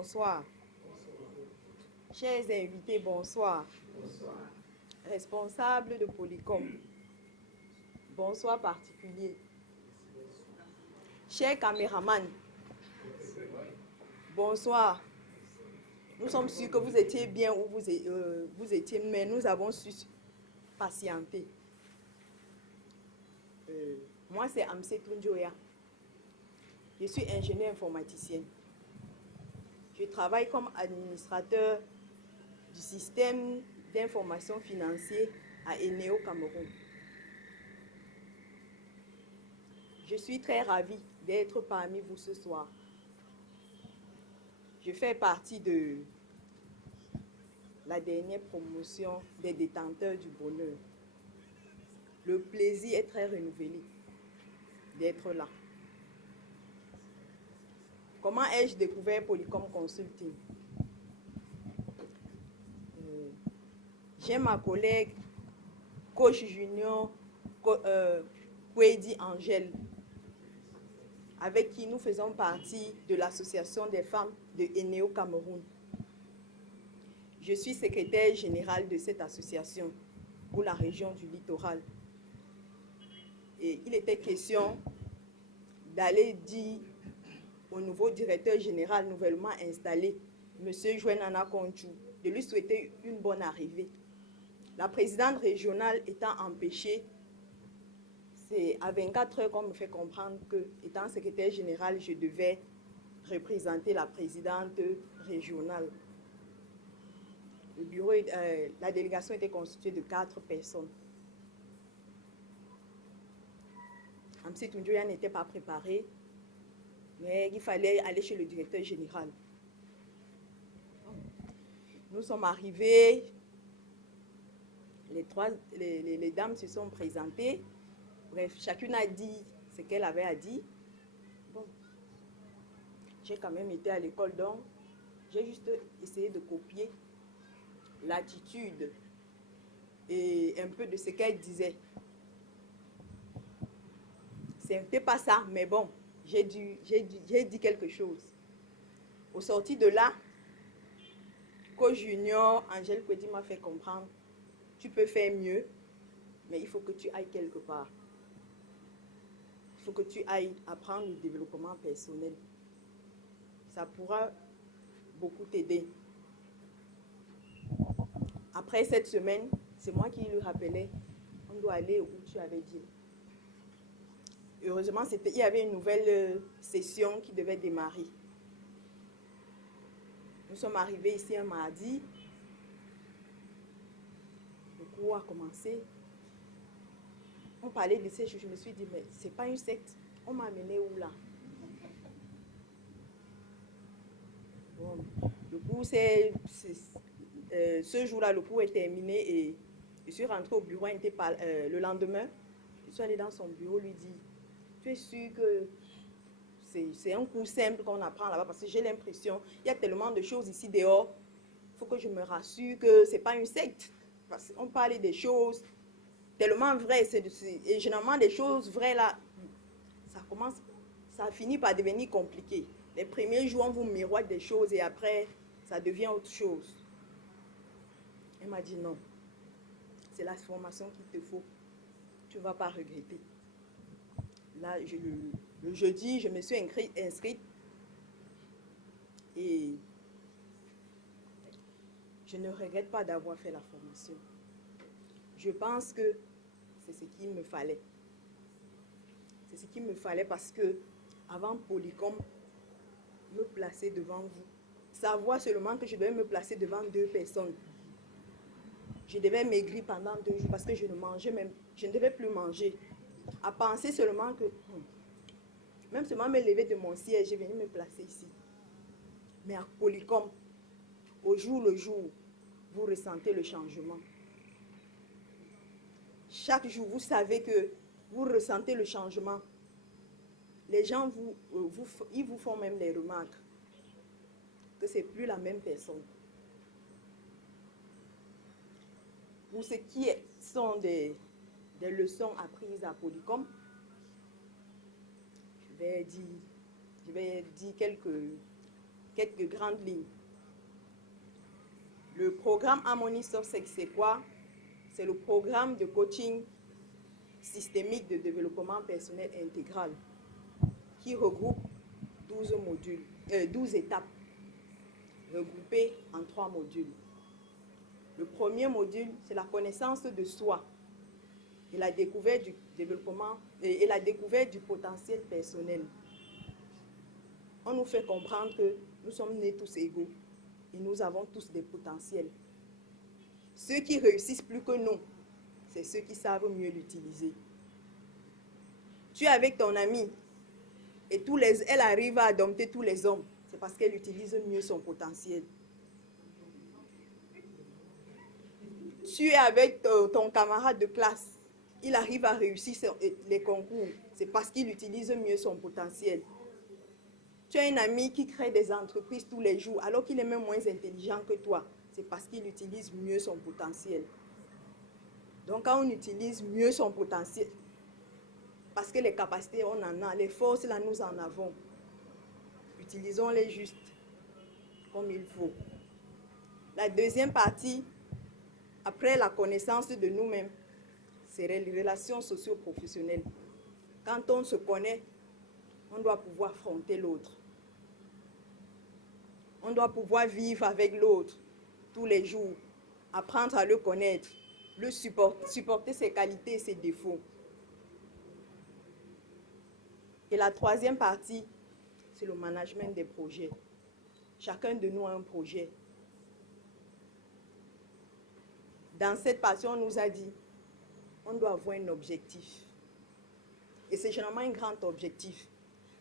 Bonsoir. Chers invités, bonsoir. Responsables de Polycom, bonsoir particulier. Chers caméramans, bonsoir. Nous sommes sûrs que vous étiez bien où vous étiez, mais nous avons su patienter. Moi, c'est Amse Tunjoya. Je suis ingénieur informaticien. Je travaille comme administrateur du système d'information financière à Eneo Cameroun. Je suis très ravie d'être parmi vous ce soir. Je fais partie de la dernière promotion des détenteurs du bonheur. Le plaisir est très renouvelé d'être là. Comment ai-je découvert Polycom Consulting? J'ai ma collègue, coach junior, Kwedi Angèle, avec qui nous faisons partie de l'association des femmes de Eneo Cameroun. Je suis secrétaire générale de cette association pour la région du littoral. Et il était question d'aller dire au nouveau directeur général nouvellement installé, M. Jouenana Konchou, de lui souhaiter une bonne arrivée. La présidente régionale étant empêchée, c'est à 24 heures qu'on me fait comprendre que, étant secrétaire général, je devais représenter la présidente régionale. Le bureau, la délégation était constituée de 4 personnes. Amsi Tunjoya n'était pas préparé, mais il fallait aller chez le directeur général. Nous sommes arrivés, les dames se sont présentées. Bref, chacune a dit ce qu'elle avait à dire. Bon, j'ai quand même été à l'école, donc j'ai juste essayé de copier l'attitude et un peu de ce qu'elle disait. Ce n'était pas ça, mais bon, j'ai dit quelque chose. Au sorti de là, Co Junior, Angèle Kwedi m'a fait comprendre, tu peux faire mieux, mais il faut que tu ailles quelque part. Il faut que tu ailles apprendre le développement personnel. Ça pourra beaucoup t'aider. Après cette semaine, c'est moi qui lui rappelais, on doit aller où tu avais dit. Heureusement, il y avait une nouvelle session qui devait démarrer. Nous sommes arrivés ici un mardi. Le cours a commencé. On parlait de ces choses. Je me suis dit, mais ce n'est pas une secte. On m'a amené où là? Bon, le cours, ce jour-là, le cours est terminé et je suis rentrée au bureau. Le lendemain, je suis allée dans son bureau, lui dit, tu es sûr que c'est un cours simple qu'on apprend là-bas? Parce que j'ai l'impression, il y a tellement de choses ici dehors. Il faut que je me rassure que ce n'est pas une secte. Parce qu'on parlait des choses tellement vraies. Et généralement, des choses vraies là, ça finit par devenir compliqué. Les premiers jours, on vous miroite des choses et après, ça devient autre chose. Elle m'a dit non. C'est la formation qu'il te faut. Tu ne vas pas regretter. Là, le jeudi, je me suis inscrite et je ne regrette pas d'avoir fait la formation. Je pense que c'est ce qu'il me fallait. C'est ce qu'il me fallait parce que avant Polycom, me placer devant vous, savoir seulement que je devais me placer devant 2 personnes. Je devais maigrir pendant 2 jours parce que je ne mangeais même, je ne devais plus manger. À penser seulement que, même seulement me lever de mon siège, je venais me placer ici. Mais à Polycom, au jour le jour, vous ressentez le changement. Chaque jour, vous savez que vous ressentez le changement. Les gens, ils vous font même des remarques que ce n'est plus la même personne. Pour ce qui sont des leçons apprises à Polycom, je vais dire quelques grandes lignes. Le programme Harmony Soft, c'est quoi? C'est le programme de coaching systémique de développement personnel intégral qui regroupe 12 étapes regroupées en 3 modules. Le premier module, c'est la connaissance de soi et la découverte du développement et la découverte du potentiel personnel. On nous fait comprendre que nous sommes nés tous égaux et nous avons tous des potentiels. Ceux qui réussissent plus que nous, c'est ceux qui savent mieux l'utiliser. Tu es avec ton ami et elle arrive à dompter tous les hommes. C'est parce qu'elle utilise mieux son potentiel. Tu es avec ton camarade de classe. Il arrive à réussir les concours. C'est parce qu'il utilise mieux son potentiel. Tu as un ami qui crée des entreprises tous les jours alors qu'il est même moins intelligent que toi. C'est parce qu'il utilise mieux son potentiel. Donc quand on utilise mieux son potentiel, parce que les capacités, on en a, les forces, là, nous en avons. Utilisons-les juste comme il faut. La deuxième partie, après la connaissance de nous-mêmes, c'est les relations socio-professionnelles. Quand on se connaît, on doit pouvoir affronter l'autre. On doit pouvoir vivre avec l'autre tous les jours, apprendre à le connaître, le supporter ses qualités et ses défauts. Et la troisième partie, c'est le management des projets. Chacun de nous a un projet. Dans cette partie, on nous a dit, on doit avoir un objectif. Et c'est généralement un grand objectif.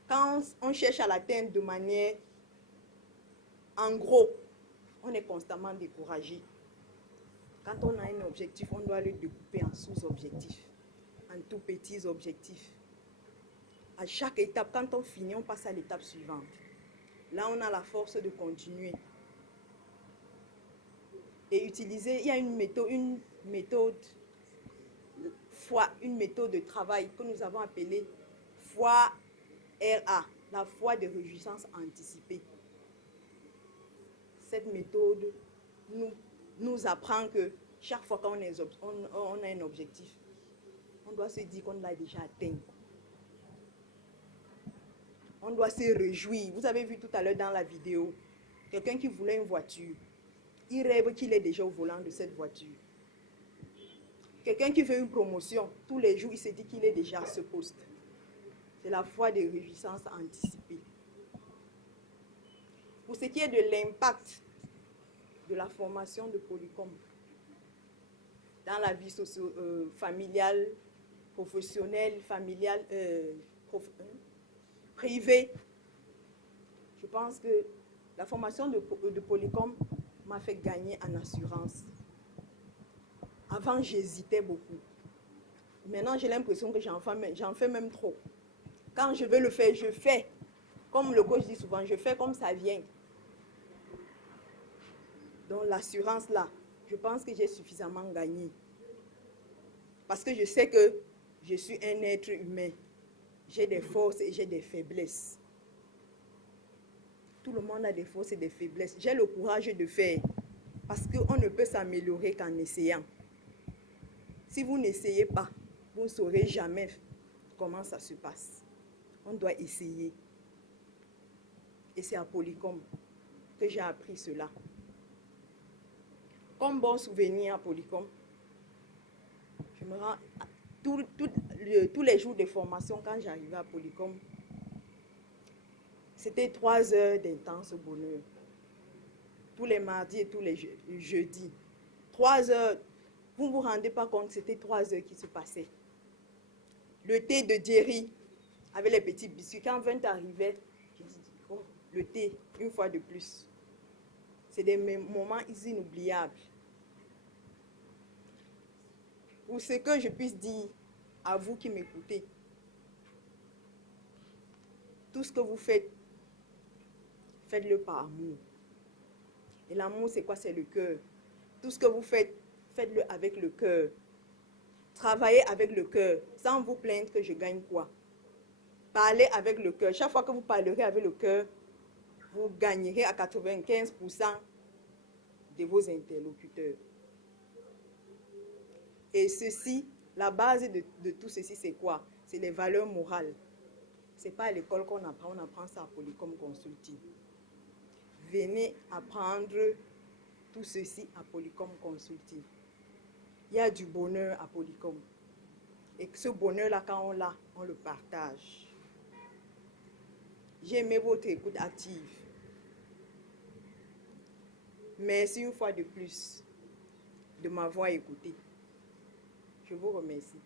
Quand on cherche à l'atteindre de manière, en gros, on est constamment découragé. Quand on a un objectif, on doit le découper en sous-objectifs, en tout petits objectifs. À chaque étape, quand on finit, on passe à l'étape suivante. Là, on a la force de continuer. Et utiliser, il y a une méthode de travail que nous avons appelée foi RA, la foi de réjouissance anticipée. Cette méthode nous apprend que chaque fois qu'on a un objectif, on doit se dire qu'on l'a déjà atteint. On doit se réjouir. Vous avez vu tout à l'heure dans la vidéo, quelqu'un qui voulait une voiture. Il rêve qu'il est déjà au volant de cette voiture. Quelqu'un qui veut une promotion, tous les jours, il se dit qu'il est déjà à ce poste. C'est la foi de réjouissance anticipée. Pour ce qui est de l'impact de la formation de Polycom dans la vie familiale, professionnelle, familiale, privée, je pense que la formation de Polycom m'a fait gagner en assurance. Avant, j'hésitais beaucoup. Maintenant, j'ai l'impression que j'en fais même trop. Quand je veux le faire, je fais. Comme le coach dit souvent, je fais comme ça vient. Donc l'assurance là, je pense que j'ai suffisamment gagné. Parce que je sais que je suis un être humain. J'ai des forces et j'ai des faiblesses. Tout le monde a des forces et des faiblesses. J'ai le courage de faire. Parce qu'on ne peut s'améliorer qu'en essayant. Si vous n'essayez pas, vous ne saurez jamais comment ça se passe. On doit essayer. Et c'est à Polycom que j'ai appris cela. Comme bon souvenir à Polycom, je me rends tous les jours de formation quand j'arrivais à Polycom, c'était 3 heures d'intense bonheur. Tous les mardis et tous les jeudis. 3 heures, vous ne vous rendez pas compte, c'était 3 heures qui se passaient. Le thé de Jerry, avec les petits biscuits, quand 20 arrivait, je dis, oh, le thé, une fois de plus. C'est des moments inoubliables. Pour ce que je puisse dire à vous qui m'écoutez, tout ce que vous faites, faites-le par amour. Et l'amour, c'est quoi? C'est le cœur. Tout ce que vous faites, faites-le avec le cœur. Travaillez avec le cœur, sans vous plaindre que je gagne quoi. Parlez avec le cœur. Chaque fois que vous parlerez avec le cœur, vous gagnerez à 95% de vos interlocuteurs. Et ceci, la base de tout ceci, c'est quoi? C'est les valeurs morales. Ce n'est pas à l'école qu'on apprend, on apprend ça à Polycom Consulting. Venez apprendre tout ceci à Polycom Consulting. Il y a du bonheur à Polycom. Et ce bonheur-là, quand on l'a, on le partage. J'ai aimé votre écoute active. Merci une fois de plus de m'avoir écouté. Je vous remercie.